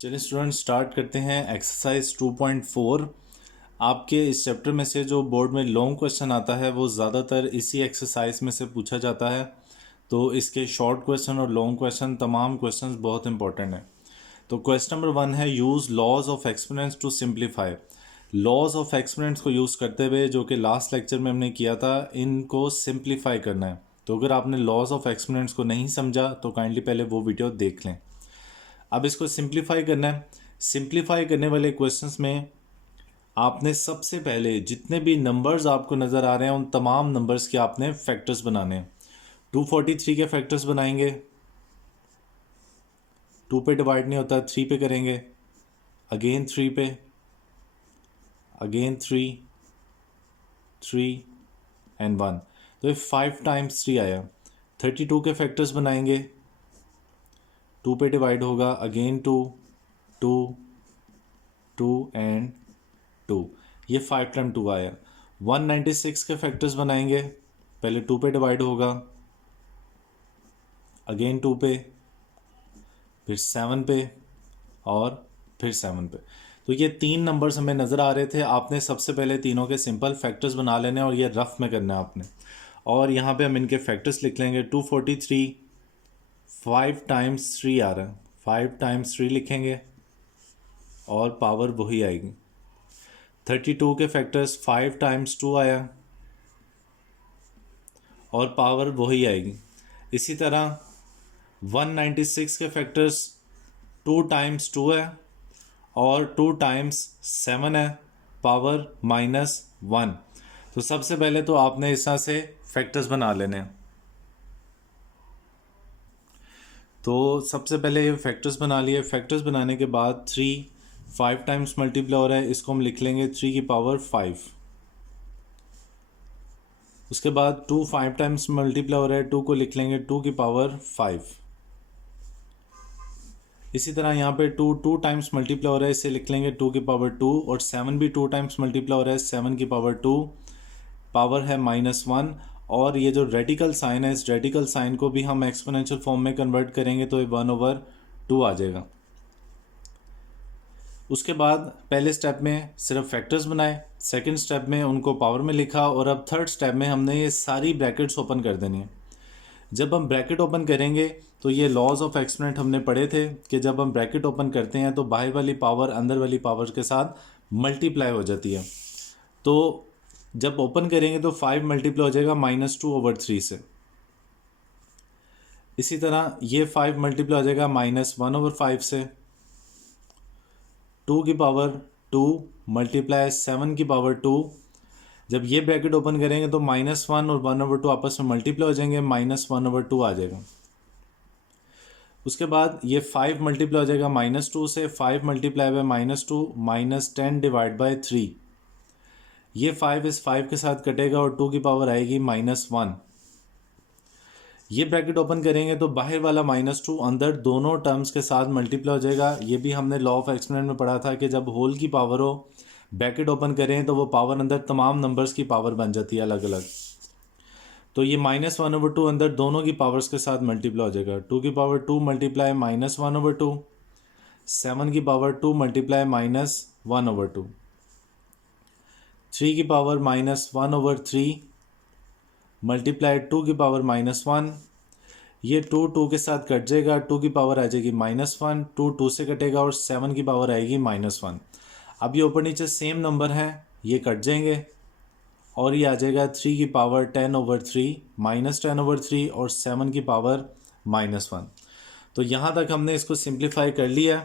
चलिए student start करते हैं एक्सरसाइज 2.4। आपके इस चैप्टर में से जो बोर्ड में लॉन्ग क्वेश्चन आता है वो ज़्यादातर इसी एक्सरसाइज में से पूछा जाता है। तो इसके शॉर्ट क्वेश्चन और लॉन्ग क्वेश्चन तमाम क्वेश्चंस बहुत इंपॉर्टेंट हैं। तो क्वेश्चन नंबर 1 है use laws of exponents to simplify. Laws of exponents को यूज़ करते हुए जो कि लास्ट लेक्चर में हमने किया था, इनको सिंप्लीफाई करना है। तो अगर आपने लॉज ऑफ एक्सपोनेंट्स को नहीं समझा तो काइंडली पहले वो वीडियो देख लें। अब इसको सिंप्लीफाई करना है। सिंप्लीफाई करने वाले क्वेश्चंस में आपने सबसे पहले जितने भी नंबर्स आपको नज़र आ रहे हैं उन तमाम नंबर्स के आपने फैक्टर्स बनाने हैं। 243 के फैक्टर्स बनाएंगे, 2 पे डिवाइड नहीं होता, 3 पे करेंगे, अगेन 3 पे, अगेन 3, 3 एंड 1। तो ये 5 टाइम्स 3 आया। 32 के फैक्टर्स बनाएंगे, 2 पे डिवाइड होगा, अगेन 2, 2, 2 एंड 2। ये 5 टाइम 2 आया। 196 के फैक्टर्स बनाएंगे, पहले 2 पे डिवाइड होगा, अगेन 2 पे, फिर 7 पे और फिर 7 पे। तो ये 3 नंबर्स हमें नज़र आ रहे थे। आपने सबसे पहले तीनों के सिंपल फैक्टर्स बना लेने और ये रफ में करना है आपने। और यहाँ पे हम इनके फैक्टर्स लिख लेंगे। 243 5 टाइम्स 3 आ रहा है, 5 टाइम्स 3 लिखेंगे और पावर वही आएगी। 32 के फैक्टर्स 5 टाइम्स 2 आया और पावर वही आएगी। इसी तरह 196 के फैक्टर्स 2 टाइम्स 2 है और 2 टाइम्स 7 है, पावर -1। तो सबसे पहले तो आपने इस तरह से फैक्टर्स बना लेने हैं। तो सबसे पहले ये फैक्टर्स बना लिए। फैक्टर्स बनाने के बाद 3 5 टाइम्स मल्टीप्लाई हो रहा है, इसको हम लिख लेंगे 3 की पावर 5। उसके बाद 2 5 टाइम्स मल्टीप्लाई हो रहा है, 2 को लिख लेंगे 2 की पावर 5। इसी तरह यहाँ पे 2 टाइम्स मल्टीप्लाई हो रहा है, इसे लिख लेंगे 2 की पावर 2। और 7 भी 2 टाइम्स मल्टीप्लाई हो रहा है, 7 की पावर 2, पावर है -1। और ये जो रेडिकल साइन है, इस रेडिकल साइन को भी हम एक्सपोनेंशियल फॉर्म में कन्वर्ट करेंगे तो ये 1/2 आ जाएगा। उसके बाद पहले स्टेप में सिर्फ फैक्टर्स बनाए, सेकंड स्टेप में उनको पावर में लिखा और अब थर्ड स्टेप में हमने ये सारी ब्रैकेट्स ओपन कर देनी है। जब हम ब्रैकेट ओपन करेंगे तो ये लॉज ऑफ एक्सपोनेंट हमने पढ़े थे कि जब हम ब्रैकेट ओपन करते हैं तो बाहर वाली पावर अंदर वाली पावर के साथ मल्टीप्लाई हो जाती है। तो जब ओपन करेंगे तो 5 मल्टीप्लाई हो जाएगा -2/3 से। इसी तरह ये 5 मल्टीप्लाई हो जाएगा -1/5 से। 2 की पावर 2 मल्टीप्लाई 7 की पावर 2। जब ये ब्रैकेट ओपन करेंगे तो -1 और 1/2 आपस में मल्टीप्लाई हो जाएंगे, -1/2 आ जाएगा। उसके बाद ये 5 मल्टीप्लाई हो जाएगा -2 से, 5 मल्टीप्लाई बाय -2 -10/3। ये 5 इस 5 के साथ कटेगा और 2 की पावर आएगी -1। ये ब्रैकेट ओपन करेंगे तो बाहर वाला -2 अंदर दोनों टर्म्स के साथ मल्टीप्लाई हो जाएगा। ये भी हमने लॉ ऑफ एक्सपोनेंट में पढ़ा था कि जब होल की पावर हो, ब्रैकेट ओपन करें तो वो पावर अंदर तमाम नंबर्स की पावर बन जाती है अलग अलग। तो ये -1/2 अंदर दोनों की पावर्स के साथ मल्टीप्लाई हो जाएगा। 2 की पावर 2 मल्टीप्लाई -1/2, 7 की पावर 2 मल्टीप्लाई -1/2, 3 की पावर -1/3 मल्टीप्लाई 2 की पावर -1। ये 2 के साथ कट जाएगा, 2 की पावर आ जाएगी -1, 2 से कटेगा और 7 की पावर आएगी -1। अब ये ऊपर नीचे सेम नंबर हैं, ये कट जाएंगे और ये आ जाएगा 3 की पावर 10/3 -10/3 और 7 की पावर -1। तो यहाँ तक हमने इसको सिंप्लीफाई कर लिया।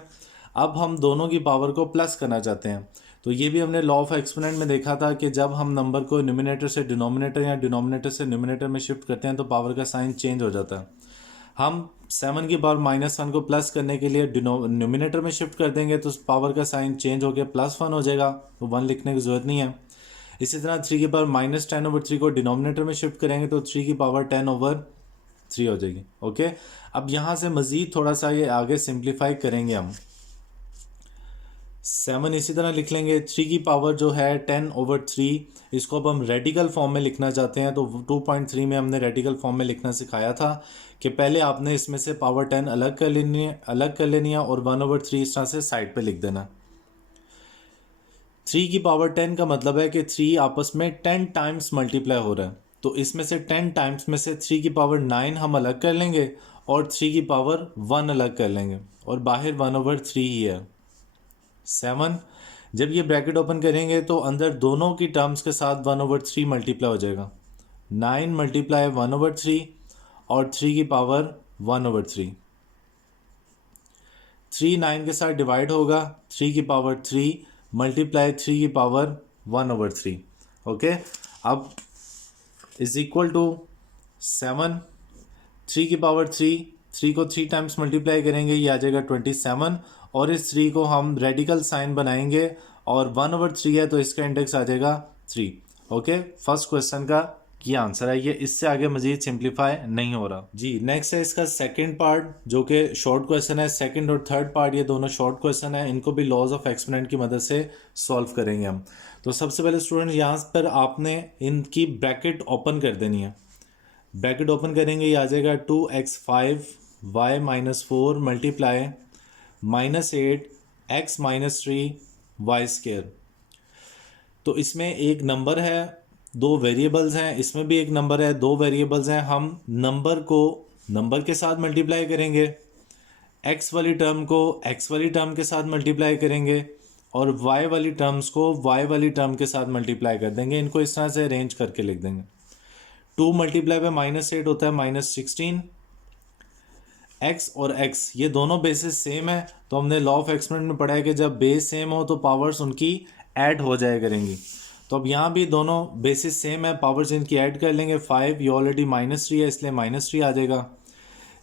अब हम दोनों की पावर को प्लस करना चाहते हैं। तो ये भी हमने लॉ ऑफ एक्सपोनेंट में देखा था कि जब हम नंबर को न्यूमिनेटर से डिनोमिनेटर या डिनोमिनेटर से न्यूमिनेटर में शिफ्ट करते हैं तो पावर का साइन चेंज हो जाता है। हम 7 की पावर -1 को प्लस करने के लिए न्यूमिनेटर में शिफ्ट कर देंगे तो पावर का साइन चेंज होकर +1 हो जाएगा, तो 1 लिखने की ज़रूरत नहीं है। इसी तरह 3 की पावर -10/3 को डिनोमिनेटर में शिफ्ट करेंगे तो 3 की पावर 10/3 हो जाएगी। ओके, अब यहाँ से मज़ीद थोड़ा सा ये आगे सिंप्लीफाई करेंगे हम। 7 इसी तरह लिख लेंगे। 3 की पावर जो है 10/3, इसको अब हम रेडिकल फॉर्म में लिखना चाहते हैं तो 2.3 में हमने रेडिकल फॉर्म में लिखना सिखाया था कि पहले आपने इसमें से पावर 10 अलग कर लेनी है और 1/3 इस तरह से साइड पे लिख देना। 3 की पावर 10 का मतलब है कि 3 आपस में 10 टाइम्स मल्टीप्लाई हो रहा है, तो इसमें से 10 टाइम्स में से 3 की पावर 9 हम अलग कर लेंगे और 3 की पावर 1 अलग कर लेंगे और बाहर 1/3 ही है। 7 जब ये ब्रैकेट ओपन करेंगे तो अंदर दोनों की टर्म्स के साथ 1/3 मल्टीप्लाई हो जाएगा। 9 मल्टीप्लाई 1/3 और 3 की पावर 1/3। 3 9 के साथ डिवाइड होगा, 3 की पावर 3 मल्टीप्लाई 3 की पावर 1/3। ओके, अब इज इक्वल टू 7, 3 की पावर 3 को 3 टाइम्स मल्टीप्लाई करेंगे, ये आ जाएगा 27 और इस 3 को हम रेडिकल साइन बनाएंगे और 1/3 है तो इसका इंडेक्स आ जाएगा 3। ओके, फर्स्ट क्वेश्चन का ये आंसर है, ये इससे आगे मजीद सिंप्लीफाई नहीं हो रहा जी। नेक्स्ट है इसका सेकंड पार्ट जो कि शॉर्ट क्वेश्चन है। सेकंड और थर्ड पार्ट ये दोनों शॉर्ट क्वेश्चन है, इनको भी लॉज ऑफ एक्सपोनेंट की मदद से सॉल्व करेंगे हम। तो सबसे पहले स्टूडेंट यहाँ पर आपने इनकी ब्रैकेट ओपन कर देनी है। ब्रैकेट ओपन करेंगे, ये आ जाएगा 2x5 y-4 multiply -8 x-3 y²। तो इसमें एक नंबर है, दो वेरिएबल्स हैं, इसमें भी एक नंबर है, दो वेरिएबल्स हैं। हम नंबर को नंबर के साथ मल्टीप्लाई करेंगे, x वाली टर्म को x वाली टर्म के साथ मल्टीप्लाई करेंगे और y वाली टर्म्स को y वाली टर्म के साथ मल्टीप्लाई कर देंगे। इनको इस तरह से अरेंज करके लिख देंगे। 2 मल्टीप्लाई बाय -8 होता है -16। x और x ये दोनों बेसिस सेम है, तो हमने लॉ ऑफ एक्सपोनेंट में पढ़ा है कि जब बेस सेम हो तो पावर्स उनकी ऐड हो जाया करेंगी। तो अब यहाँ भी दोनों बेसिस सेम है, पावर्स इनकी ऐड कर लेंगे। 5 ये ऑलरेडी -3 है इसलिए -3 आ जाएगा।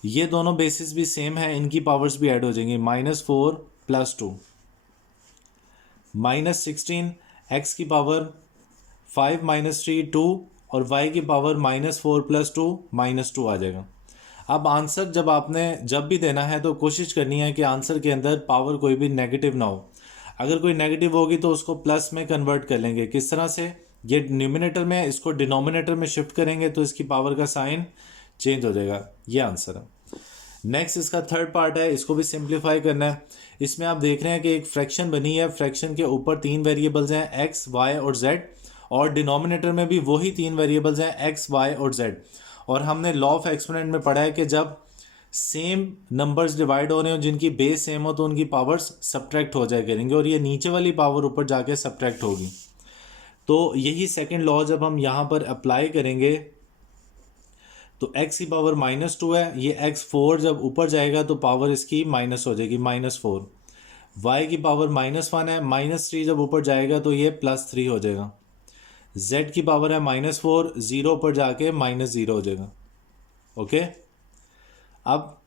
ये दोनों बेसिस भी सेम है, इनकी पावर्स भी ऐड हो जाएंगी। -4 + 2 -16 x की पावर 5 -3 2 और y की पावर -4 + 2 -2 आ जाएगा। अब आंसर जब भी देना है तो कोशिश करनी है कि आंसर के अंदर पावर कोई भी नेगेटिव ना हो। अगर कोई नेगेटिव होगी तो उसको प्लस में कन्वर्ट कर लेंगे। किस तरह से? ये न्यूमिनेटर में, इसको डिनोमिनेटर में शिफ्ट करेंगे तो इसकी पावर का साइन चेंज हो जाएगा। ये आंसर है। नेक्स्ट इसका थर्ड पार्ट है, इसको भी सिंप्लीफाई करना है। इसमें आप देख रहे हैं कि एक फ्रैक्शन बनी है, फ्रैक्शन के ऊपर 3 वेरिएबल्स हैं x, y और z और डिनोमिनेटर में भी वही 3 वेरिएबल्स हैं x, y और z। और हमने लॉ ऑफ एक्सपोनेंट में पढ़ा है कि जब सेम नंबर्स डिवाइड हो रहे हो जिनकी बेस सेम हो तो उनकी पावर्स सब्ट्रैक्ट हो जाया करेंगे और ये नीचे वाली पावर ऊपर जाके सब्ट्रैक्ट होगी। तो यही सेकंड लॉ जब हम यहाँ पर अप्लाई करेंगे तो x की पावर -2 है, ये x4 जब ऊपर जाएगा तो पावर इसकी माइनस हो जाएगी -4। y की पावर -1 है, -3 जब ऊपर जाएगा तो ये +3 हो जाएगा। z की पावर है -4, 0 पर जाके -0 हो जाएगा। ओके, अब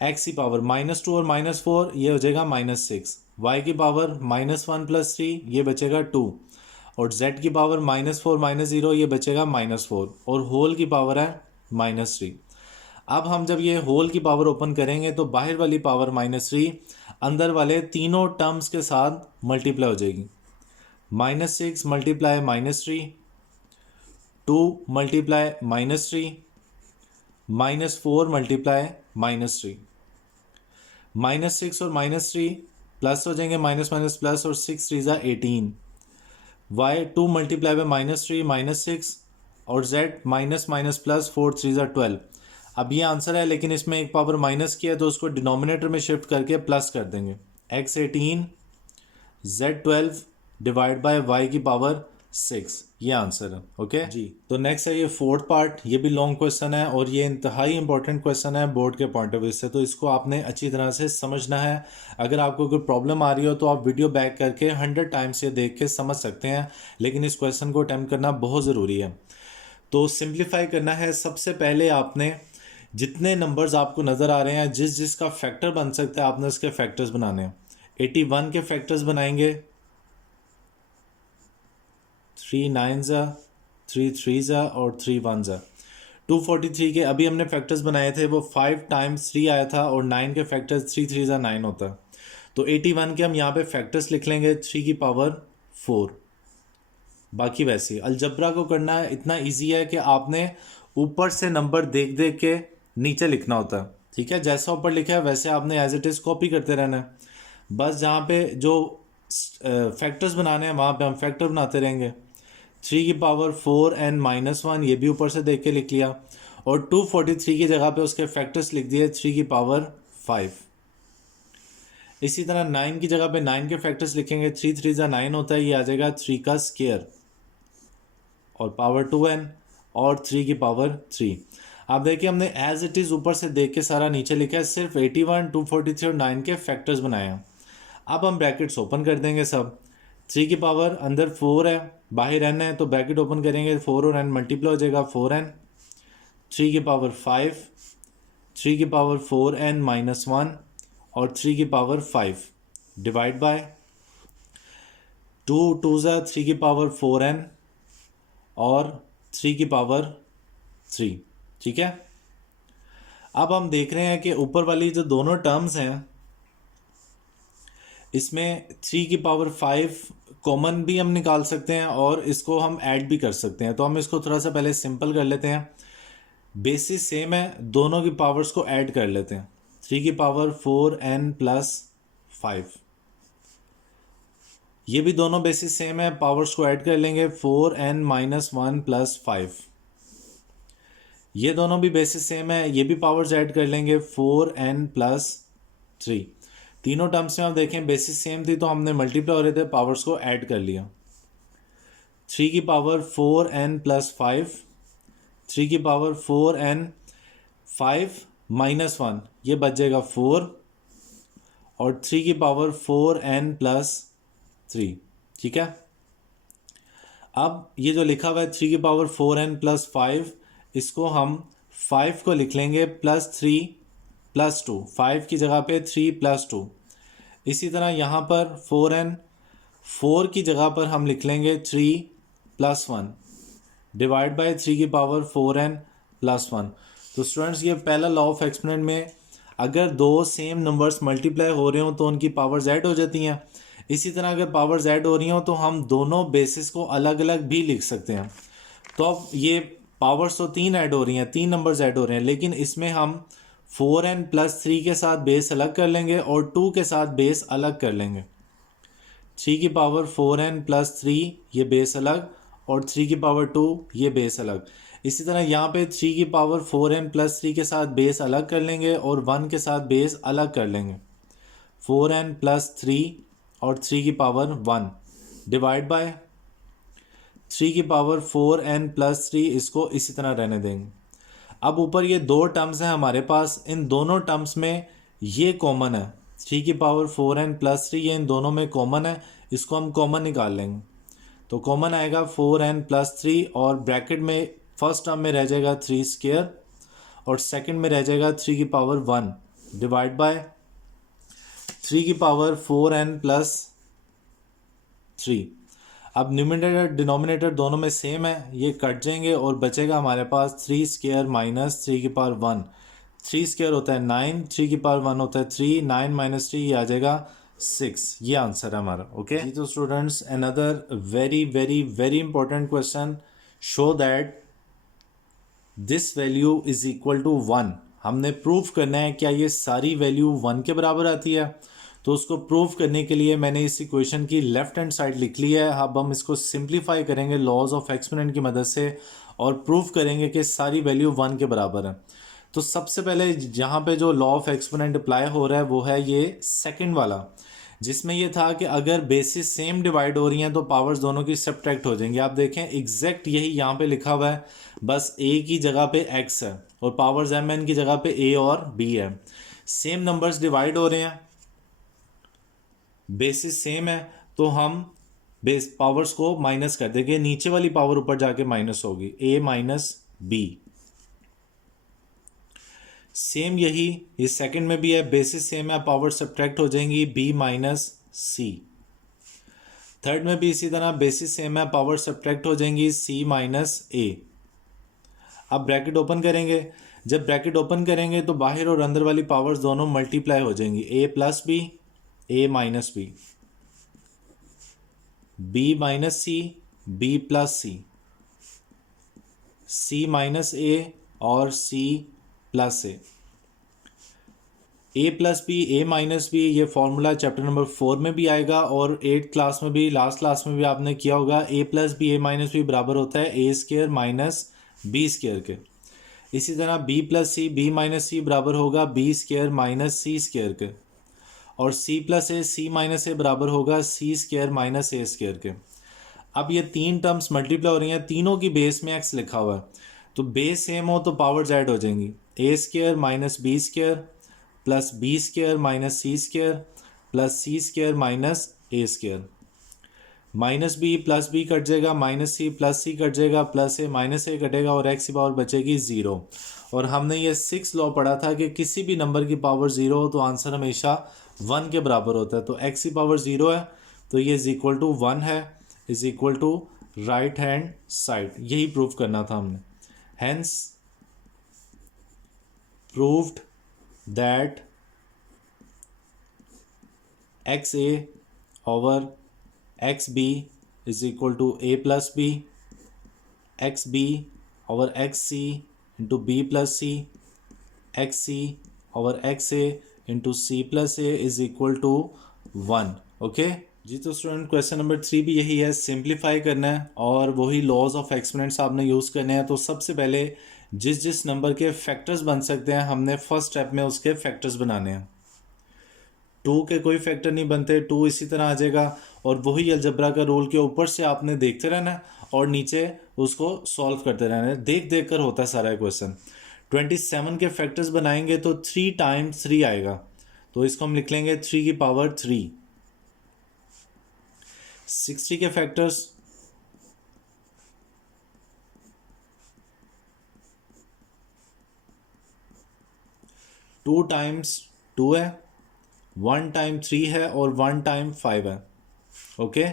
x की पावर -2 और -4 ये हो जाएगा -6। y की पावर -1 + 3 ये बचेगा 2 और z की पावर -4 -0 ये बचेगा -4 और होल की पावर है -3। अब हम जब ये होल की पावर ओपन करेंगे तो बाहर वाली पावर -3 अंदर वाले तीनों टर्म्स के साथ मल्टीप्लाई हो जाएगी। -6 मल्टीप्लाई -3, 2 मल्टीप्लाई -3, -4 मल्टीप्लाई -3। -6 और -3 प्लस हो जाएंगे, माइनस माइनस प्लस और 6 3 ज़ा 18। y 2 मल्टीप्लाई बाय -3 -6 और z माइनस माइनस प्लस 4 3 ज़ा 12। अब ये आंसर है लेकिन इसमें एक पावर माइनस किया तो उसको डिनोमिनेटर में शिफ्ट करके प्लस कर देंगे। x 18 z 12 divide by y की पावर 6, ये आंसर है। ओके जी। तो नेक्स्ट है ये फोर्थ पार्ट, ये भी लॉन्ग क्वेश्चन है और ये इंतहाई इंपॉर्टेंट क्वेश्चन है बोर्ड के पॉइंट ऑफ व्यू से, तो इसको आपने अच्छी तरह से समझना है। अगर आपको कोई प्रॉब्लम आ रही हो तो आप वीडियो बैक करके 100 टाइम्स ये देख के समझ सकते हैं, लेकिन इस क्वेश्चन को अटैम्प्ट करना बहुत ज़रूरी है। तो सिंप्लीफाई करना है। सबसे पहले आपने जितने नंबर्स आपको नज़र आ रहे हैं जिसका फैक्टर बन सकता है आपने उसके फैक्टर्स बनाने हैं। 81 के फैक्टर्स बनाएंगे, 3 9 3 3 और 3 1। 243 के अभी हमने फैक्टर्स बनाए थे, वो 5 टाइम्स 3 आया था और 9 के फैक्टर्स 3 3 9 होता है। तो 81 के हम यहाँ पे फैक्टर्स लिख लेंगे 3 की पावर 4। बाकी वैसे अलजब्रा को करना है इतना इजी है कि आपने ऊपर से नंबर देख देख के नीचे लिखना होता है, ठीक है। जैसा ऊपर लिखा है वैसे आपने एज इट इज़ कॉपी करते रहना है। बस जहाँ पे जो फैक्टर्स बनाने हैं वहाँ पे हम फैक्टर बनाते रहेंगे। 3 की पावर 4 एंड -1 ये भी ऊपर से देख के लिख लिया, और 243 की जगह पे उसके फैक्टर्स लिख दिए 3 की पावर 5। इसी तरह 9 की जगह पे 9 के फैक्टर्स लिखेंगे, 3 3 जा 9 होता है, ये आ जाएगा 3 का स्क्वायर और पावर 2n और 3 की पावर 3। आप देखिए हमने एज इट इज़ ऊपर से देख के सारा नीचे लिखा है, सिर्फ 81, 243 और 9 के फैक्टर्स बनाए हैं। अब हम ब्रैकेट्स ओपन कर देंगे सब। 3 की पावर अंदर 4 है, बाहर n है, तो ब्रैकेट ओपन करेंगे 4 और n मल्टीप्लाई हो जाएगा 4n। 3 की पावर 5, 3 की पावर 4n -1 और 3 की पावर 5 डिवाइड बाय 2 2 ज़ा 3 की पावर 4n और 3 की पावर 3, ठीक है। अब हम देख रहे हैं कि ऊपर वाली जो दोनों टर्म्स हैं इसमें 3 की पावर 5 कॉमन भी हम निकाल सकते हैं और इसको हम ऐड भी कर सकते हैं। तो हम इसको थोड़ा सा पहले सिंपल कर लेते हैं। बेसिस सेम है, दोनों की पावर्स को ऐड कर लेते हैं। 3 की पावर 4n प्लस 5, ये भी दोनों बेसिस सेम है, पावर्स को ऐड कर लेंगे 4n -1 प्लस 5। ये दोनों भी बेसिस सेम है, ये भी पावर्स ऐड कर लेंगे 4n प्लस 3। तीनों टर्म्स में आप देखें बेसिस सेम थी तो हमने मल्टीप्लाई हो रहे थे, पावर्स को ऐड कर लिया। 3 की पावर 4n प्लस 5, 3 की पावर 4n 5 -1 ये बच जाएगा 4 और 3 की पावर 4n प्लस 3, ठीक है। अब ये जो लिखा हुआ है 3 की पावर 4n प्लस 5, इसको हम 5 को लिख लेंगे प्लस 3 प्लस 2, 5 की जगह पे 3 प्लस 2। इसी तरह यहाँ पर 4n 4 की जगह पर हम लिख लेंगे 3 प्लस 1 डिवाइड बाय 3 की पावर 4n प्लस 1। तो स्टूडेंट्स ये पहला लॉ ऑफ एक्सपोनेंट में अगर दो सेम नंबर्स मल्टीप्लाई हो रहे हो तो उनकी पावर्स ऐड हो जाती हैं। इसी तरह अगर पावर्स ऐड हो रही हो तो हम दोनों बेसिस को अलग अलग भी लिख सकते हैं। तो अब ये पावर्स तो 3 ऐड हो रही हैं, 3 नंबर्स ऐड हो रहे हैं, लेकिन इसमें हम 4n प्लस 3 के साथ बेस अलग कर लेंगे और 2 के साथ बेस अलग कर लेंगे। 3 की पावर 4n प्लस 3 ये बेस अलग और 3 की पावर 2 ये बेस अलग। इसी तरह यहाँ पे 3 की पावर 4n प्लस 3 के साथ बेस अलग कर लेंगे और 1 के साथ बेस अलग कर लेंगे। 4n प्लस 3 और 3 की पावर 1 डिवाइड बाय 3 की पावर 4n प्लस 3, इसको इसी तरह रहने देंगे। अब ऊपर ये दो टर्म्स हैं हमारे पास, इन दोनों टर्म्स में ये कॉमन है, 3 की पावर 4n प्लस 3 ये इन दोनों में कॉमन है, इसको हम कॉमन निकाल लेंगे। तो कॉमन आएगा 4n प्लस 3 और ब्रैकेट में फर्स्ट टर्म में रह जाएगा 3 स्क्वायर और सेकंड में रह जाएगा 3 की पावर 1 डिवाइड बाय 3 की पावर 4n प्लस 3। अब न्यूमरेटर डिनोमिनेटर दोनों में सेम है, ये कट जाएंगे और बचेगा हमारे पास 3 स्क्वायर माइनस 3 की पावर 1। 3 स्क्वायर होता है 9, 3 की पावर 1 होता है 3, 9 माइनस 3 ये आ जाएगा 6। ये आंसर है हमारा। ओके जी, तो students another very very very important question, show that this value is equal to 1। हमने प्रूफ करना है क्या ये सारी वैल्यू 1 के बराबर आती है। तो उसको प्रूफ करने के लिए मैंने इस इक्वेशन की लेफ्ट हैंड साइड लिख ली है। अब हम इसको सिंप्लीफाई करेंगे लॉज ऑफ एक्सपोनेंट की मदद से और प्रूफ करेंगे कि सारी वैल्यू 1 के बराबर है। तो सबसे पहले यहाँ पे जो लॉ ऑफ एक्सपोनेंट अप्लाई हो रहा है वो है ये सेकंड वाला, जिसमें ये था कि अगर बेसिस सेम डिवाइड हो रही हैं तो पावर्स दोनों की सब्ट्रैक्ट हो जाएंगी। आप देखें एग्जैक्ट यही यहाँ पे लिखा हुआ है, बस a की जगह पे x है और पावर्स mn की जगह पे a और b है। सेम नंबर्स डिवाइड हो रहे हैं, बेसिस सेम है, तो हम बेस पावर्स को माइनस कर देंगे, नीचे वाली पावर ऊपर जाके माइनस होगी, a माइनस b। सेम यही इस सेकंड में भी है, बेसिस सेम है, पावर सब्ट्रैक्ट हो जाएंगी, b माइनस c। थर्ड में भी इसी तरह बेसिस सेम है, पावर सब्ट्रैक्ट हो जाएंगी, c माइनस a। अब ब्रैकेट ओपन करेंगे, जब ब्रैकेट ओपन करेंगे तो बाहर और अंदर वाली पावर्स दोनों मल्टीप्लाई हो जाएंगी, a plus b, A minus B, B minus C, B plus C, C minus A और C plus A plus B, A minus B, ये फॉर्मूला चैप्टर नंबर 4 में भी आएगा और 8th क्लास में भी, लास्ट क्लास में भी आपने किया होगा। ए plus B, A minus B बराबर होता है ए स्क्वायर माइनस बी स्क्वायर के। इसी तरह बी प्लस सी, बी माइनस सी बराबर होगा B square minus C square के। और सी प्लस ए, सी माइनस ए बराबर होगा सी स्क्वायर माइनस ए स्क्वायर के। अब ये तीन टर्म्स मल्टीप्लाई हो रही हैं, तीनों की बेस में एक्स लिखा हुआ है, तो बेस सेम हो तो पावर्स ऐड हो जाएंगी। A square minus B square plus B square minus C square plus C square minus A square. Minus B plus B cut जाएगा, minus C plus C cut जाएगा, plus A minus A कटेगा और x की power बचेगी 0। और हमने ये 6 law पढ़ा था कि किसी भी नंबर की पावर 0 हो तो आंसर हमेशा 1 के बराबर होता है। तो एक्स की पावर 0 है तो ये इज इक्वल टू 1 है, is equal to right hand side. यही प्रूव करना था हमने। Hence proved that X A over X B is equal to A plus B, X B over X C into B plus C, X C over X A into C plus A is equal to 1। Okay जी, तो student question number 3 भी यही है, simplify करना है और वही laws of exponents आपने यूज़ करने हैं। तो सबसे पहले जिस जिस नंबर के फैक्टर्स बन सकते हैं हमने फर्स्ट स्टेप में उसके फैक्टर्स बनाने हैं। 2 के कोई फैक्टर नहीं बनते, 2 इसी तरह आ जाएगा और वही अलजबरा का रूल के ऊपर से आपने देखते रहना है और नीचे उसको सॉल्व करते रहना है। देख देख कर होता है सारा क्वेश्चन। 27 के फैक्टर्स बनाएंगे तो 3 टाइम्स 3 आएगा, तो इसको हम लिख लेंगे 3 की पावर 3। 60 के फैक्टर्स 2 टाइम्स 2 है, 1 टाइम 3 है और 1 टाइम 5 है। ओके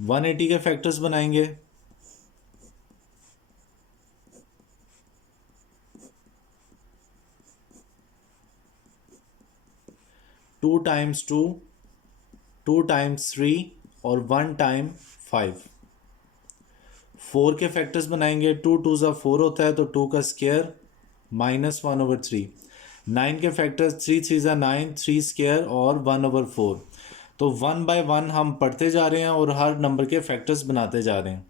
180 के फैक्टर्स बनाएंगे 2 टाइम्स 2, 2 टाइम्स 3 और 1 टाइम 5। 4 के फैक्टर्स बनाएंगे 2 2 ज़ा 4 होता है तो 2 का स्क्वायर माइनस 1/3। 9 के फैक्टर्स 3 3 ज़ा 9, 3 स्क्वायर और 1/4। तो 1 बाय 1 हम पढ़ते जा रहे हैं और हर नंबर के फैक्टर्स बनाते जा रहे हैं।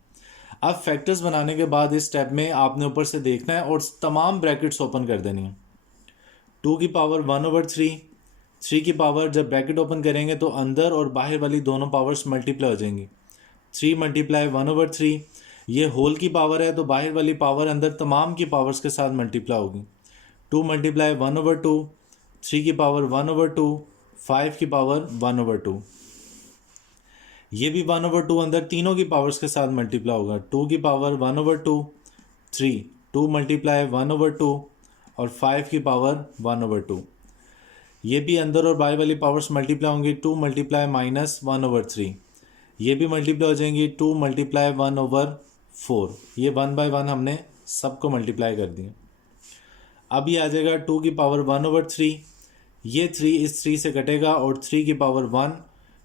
अब फैक्टर्स बनाने के बाद इस स्टेप में आपने ऊपर से देखना है और तमाम ब्रैकेट्स ओपन कर देनी है। 2 की पावर 1/3, 3 की पावर जब ब्रैकेट ओपन करेंगे तो अंदर और बाहर वाली दोनों पावर्स मल्टीप्लाई हो जाएंगी। 3 मल्टीप्लाई 1/3, ये होल की पावर है तो बाहर वाली पावर अंदर तमाम की पावर्स के साथ मल्टीप्लाई होगी। 2 मल्टीप्लाई 1/2, 3 की पावर 1/2, 5 की पावर 1/2, ये भी 1/2 अंदर तीनों की पावर्स के साथ मल्टीप्लाई होगा। 2 की पावर 1/2, 3, 2 मल्टीप्लाई 1/2 और 5 की पावर 1/2, ये भी अंदर और बाहर वाली पावर्स मल्टीप्लाई होंगी। 2 मल्टीप्लाई माइनस 1/3, ये भी मल्टीप्लाई हो जाएंगी। 2 मल्टीप्लाई 1/4, ये 1 बाय 1 हमने सबको मल्टीप्लाई कर दिया। अब ये आ जाएगा 2 की पावर 1/3, ये 3 इस 3 से कटेगा और 3 की पावर 1,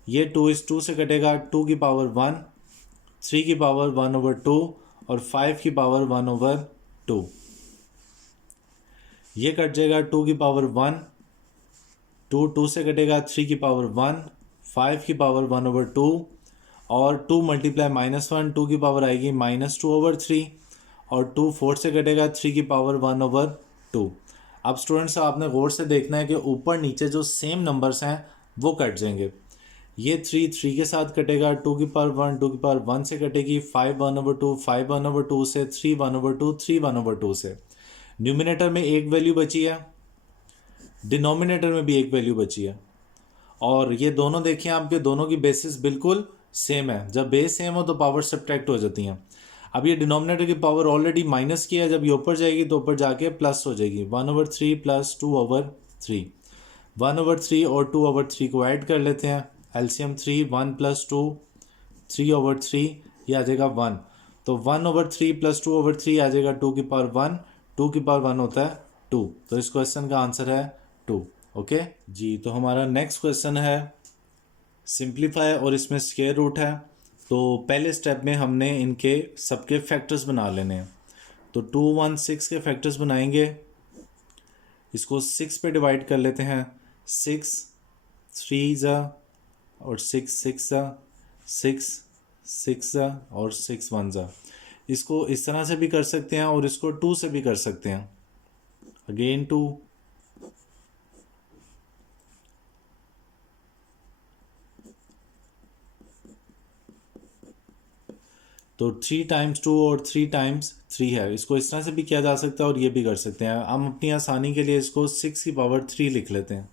ये 2 इस 2 से कटेगा, 2 की पावर 1, 3 की पावर 1/2 और 5 की पावर 1/2, ये कट जाएगा 2 की पावर 1, 2 2 से कटेगा, 3 की पावर 1, 5 की पावर 1/2 और 2 मल्टीप्लाई -1, 2 की पावर आएगी -2/3 और 2 4 से कटेगा, 3 की पावर 1/2। अब स्टूडेंट्स आपने गौर से देखना है कि ऊपर नीचे जो सेम नंबर्स हैं वो कट जाएंगे। ये 3 3 के साथ कटेगा, 2 की पावर 1, 2 की पावर 1 से कटेगी, 5 1/2, 5 1/2 से, 3 1/2, 3 1/2 से। न्यूमिनेटर में एक वैल्यू बची है, डिनोमिनेटर में भी एक वैल्यू बची है और ये दोनों देखिए आपके दोनों की बेसिस बिल्कुल सेम है। जब बेस सेम हो तो पावर सब्ट्रैक्ट हो जाती हैं। अब ये डिनोमिनेटर की पावर ऑलरेडी माइनस की है, जब ये ऊपर जाएगी तो ऊपर जाके प्लस हो जाएगी। 1/3 प्लस 2/3, 1/3 और 2/3 को ऐड कर लेते हैं। एलसीएम 3, 1 प्लस 2, 3/3, ये आ जाएगा 1। तो 1/3 प्लस 2/3 आ जाएगा 2 की पावर 1, 2 की पावर 1 होता है 2। तो इस क्वेश्चन का आंसर है 2। ओके जी। तो हमारा नेक्स्ट क्वेश्चन है सिंप्लीफाई और इसमें स्क्वायर रूट है। तो पहले स्टेप में हमने इनके सबके फैक्टर्स बना लेने हैं। तो 2 1 6 के फैक्टर्स बनाएंगे, इसको 6 पे डिवाइड कर लेते हैं। 6 3 ज़ा और 6 6 ज़ा, 6 6 ज़ा और 6 1 ज़ा। इसको इस तरह से भी कर सकते हैं और इसको 2 से भी कर सकते हैं। अगेन 2, तो 3 टाइम्स 2 और 3 टाइम्स 3 है। इसको इस तरह से भी किया जा सकता है और ये भी कर सकते हैं। हम अपनी आसानी के लिए इसको 6 की पावर 3 लिख लेते हैं।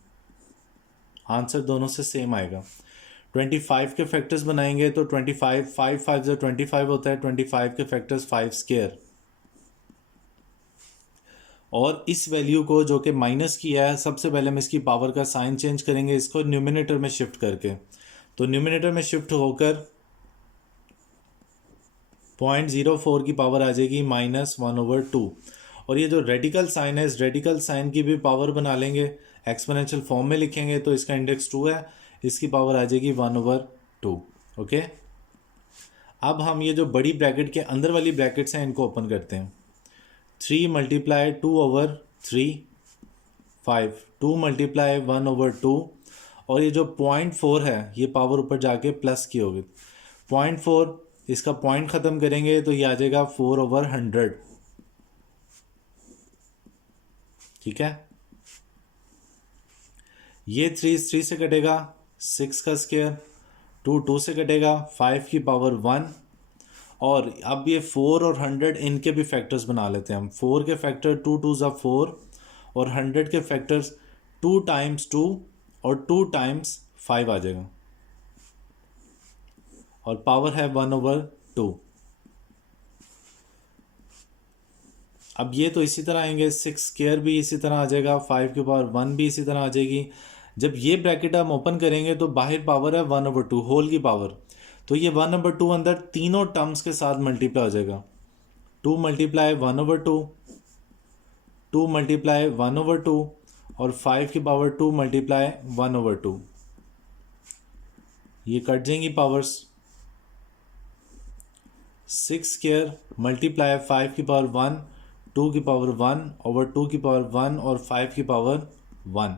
आंसर दोनों से सेम आएगा। 25 के फैक्टर्स बनाएंगे तो 25 5 5 जो 25 होता है। 25 के फैक्टर्स 5 स्क्वायर, और इस वैल्यू को जो कि माइनस किया है, सबसे पहले हम इसकी पावर का साइन चेंज करेंगे, इसको न्यूमिनेटर में शिफ्ट करके। तो न्यूमिनेटर में शिफ्ट होकर 0.04 की पावर आ जाएगी -1/2। और ये जो रेडिकल साइन है, इस रेडिकल साइन की भी पावर बना लेंगे, एक्सपोनेंशियल फॉर्म में लिखेंगे। तो इसका इंडेक्स 2 है, इसकी पावर आ जाएगी 1/2। ओके, अब हम ये जो बड़ी ब्रैकेट के अंदर वाली ब्रैकेट्स हैं इनको ओपन करते हैं। 3 × 2/3 5, 2 × 1/2, और ये जो 0.4 है ये पावर ऊपर जाके प्लस की होगी। 0.4 इसका पॉइंट ख़त्म करेंगे तो ये आ जाएगा 4/100। ठीक है, ये 3 3 से कटेगा, 6 का स्क्वायर, 2 2 से कटेगा, 5 की पावर 1। और अब ये 4 और 100 इनके भी फैक्टर्स बना लेते हैं हम। 4 के फैक्टर 2 2 ज़ा 4 और 100 के फैक्टर्स 2 टाइम्स 2 और 2 टाइम्स 5 आ जाएगा, और पावर है 1/2। अब ये तो इसी तरह आएंगे, 6 स्क्वायर भी इसी तरह आ जाएगा, 5 की पावर 1 भी इसी तरह आ जाएगी। जब ये ब्रैकेट हम ओपन करेंगे तो बाहर पावर है 1/2 होल की पावर। तो ये 1/2 अंदर तीनों टर्म्स के साथ मल्टीप्लाई हो जाएगा। 2 × 1/2, 2 × 1/2 और 5 की पावर 2 × 1/2। ये कट जाएंगी पावर्स। 6 स्क्वायर मल्टीप्लाई 5 की पावर 1, 2 की पावर 1/2 की पावर 1 और 5 की पावर 1।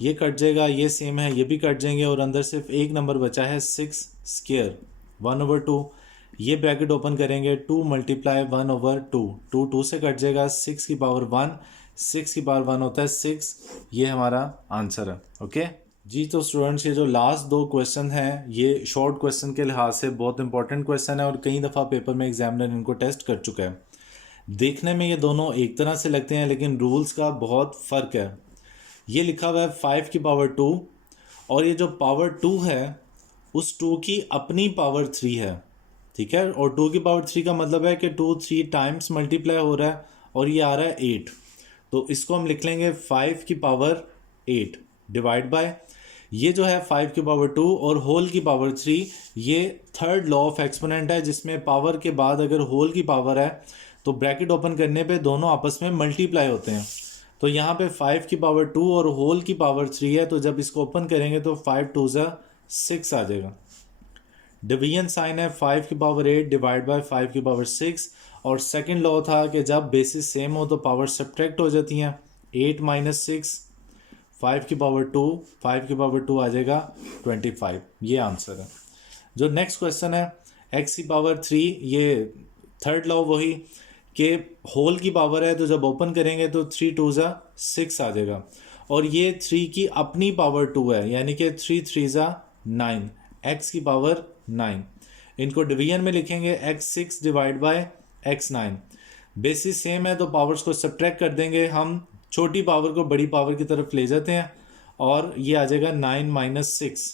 ये कट जाएगा, ये सेम है, ये भी कट जाएंगे, और अंदर सिर्फ एक नंबर बचा है 6 स्क्वायर 1/2। ये ब्रैकेट ओपन करेंगे, 2 × 1/2, 2 2 से कट जाएगा, 6 की पावर 1, 6 की पावर 1 होता है 6। ये हमारा आंसर है। ओके जी। तो स्टूडेंट्स, ये जो लास्ट 2 क्वेश्चन हैं ये शॉर्ट क्वेश्चन के लिहाज से बहुत इंपॉर्टेंट क्वेश्चन है और कई दफ़ा पेपर में एग्जामिनर इनको टेस्ट कर चुका है। देखने में ये दोनों एक तरह से लगते हैं लेकिन रूल्स का बहुत फ़र्क है। ये लिखा हुआ है 5 की पावर 2, और ये जो पावर 2 है उस 2 की अपनी पावर 3 है। ठीक है, और 2 की पावर 3 का मतलब है कि 2 3 टाइम्स मल्टीप्लाई हो रहा है, और ये आ रहा है 8। तो इसको हम लिख लेंगे 5 की पावर 8 डिवाइड बाय, ये जो है 5 की पावर 2 और होल की पावर 3, ये थर्ड लॉ ऑफ एक्सपोनेंट है जिसमें पावर के बाद अगर होल की पावर है तो ब्रैकेट ओपन करने पे दोनों आपस में मल्टीप्लाई होते हैं। तो यहाँ पे 5 की पावर 2 और होल की पावर 3 है, तो जब इसको ओपन करेंगे तो 5 2 ज़ा 6 आ जाएगा। डिवीजन साइन है 5 की पावर 8 डिवाइड बाय 5 की पावर 6, और सेकंड लॉ था कि जब बेसिस सेम हो तो पावर सब्ट्रैक्ट हो जाती हैं। 8 - 6, 5 की पावर 2, 5 की पावर 2 आ जाएगा 25। ये आंसर है। जो नेक्स्ट क्वेश्चन है x की पावर 3, ये थर्ड लॉ वही कि होल की पावर है तो जब ओपन करेंगे तो 3 2 ज़ा 6 आ जाएगा, और ये 3 की अपनी पावर 2 है, यानी कि 3 3 ज़ा 9, x की पावर 9। इनको डिवीजन में लिखेंगे x 6 divide by x 9। Basis same है तो पावर्स को सब्ट्रैक्ट कर देंगे, हम छोटी पावर को बड़ी पावर की तरफ ले जाते हैं, और ये आ जाएगा 9 - 6,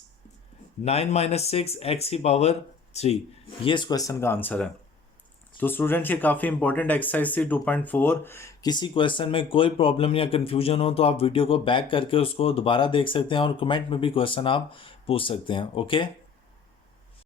9 - 6 x की पावर 3। ये इस क्वेश्चन का आंसर है। तो स्टूडेंट्स, ये काफ़ी इंपॉर्टेंट एक्सरसाइज थी 2.4। किसी क्वेश्चन में कोई प्रॉब्लम या कन्फ्यूजन हो तो आप वीडियो को बैक करके उसको दोबारा देख सकते हैं, और कमेंट में भी क्वेश्चन आप पूछ सकते हैं। ओके।